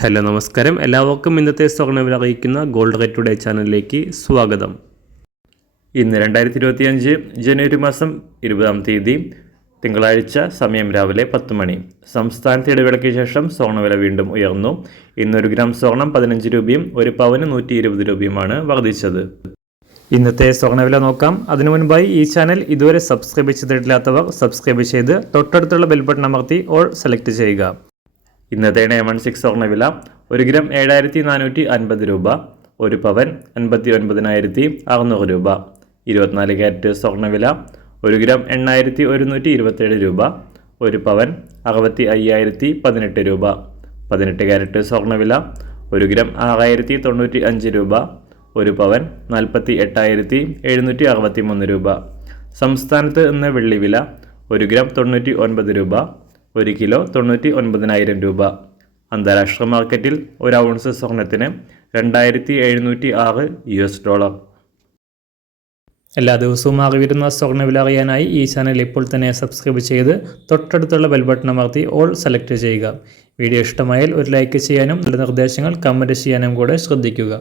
Hello നമസ്കാരം, എല്ലാവർക്കും ഇന്നത്തെ സ്വർണ്ണവില അറിയിക്കുന്ന ഗോൾഡ് റേറ്റ് ടുഡേ ചാനലിലേക്ക് സ്വാഗതം. ഇന്ന് 2025 ജനുവരി മാസം 20-ാം തീയതി തിങ്കളാഴ്ച, സമയം രാവിലെ 10 മണി. സംസ്ഥാനത്ത് ഇടവേളയ്ക്ക് ശേഷം സ്വർണ്ണവില വീണ്ടും ഉയർന്നു. ഇന്ന് 1 ഗ്രാം സ്വർണം 15 രൂപയും 1 പവന് 120 രൂപയുമാണ് വർദ്ധിച്ചത്. ഇന്നത്തെ സ്വർണ്ണവില നോക്കാം. അതിനു മുൻപായി ഈ ചാനൽ ഇതുവരെ സബ്സ്ക്രൈബ് ചെയ്തിട്ടില്ലാത്തവർ സബ്സ്ക്രൈബ് ചെയ്ത് തൊട്ടടുത്തുള്ള ബെൽ ബട്ടൺ അമർത്തി ഓൾ സെലക്ട് ചെയ്യുക. ഇന്നത്തെ 916 സ്വർണ്ണവില 1 ഗ്രാം 7450 രൂപ, 1 പവൻ 59,600 രൂപ. 24 ക്യാരറ്റ് സ്വർണ്ണവില 1 ഗ്രാം 8127 രൂപ, 1 പവൻ 65,018 രൂപ. 18 ക്യാരറ്റ് സ്വർണ്ണവില 1 ഗ്രാം 6095 രൂപ, 1 പവൻ 48,763 രൂപ. സംസ്ഥാനത്ത് ഇന്ന് വെള്ളിവില 1 ഗ്രാം 99 രൂപ, 1 കിലോ 99,000 രൂപ. അന്താരാഷ്ട്ര മാർക്കറ്റിൽ 1 ഔൺസ് സ്വർണത്തിന് $2,706. എല്ലാ ദിവസവും അറിവിരുന്ന സ്വർണ്ണവില അറിയാനായി ഈ ചാനൽ ഇപ്പോൾ തന്നെ സബ്സ്ക്രൈബ് ചെയ്ത് തൊട്ടടുത്തുള്ള ബെൽ ബട്ടൺ അമർത്തി ഓൾ സെലക്ട് ചെയ്യുക. വീഡിയോ ഇഷ്ടമായാൽ ഒരു ലൈക്ക് ചെയ്യാനും നല്ല നിർദ്ദേശങ്ങൾ കമൻറ്റ് ചെയ്യാനും കൂടെ ശ്രദ്ധിക്കുക.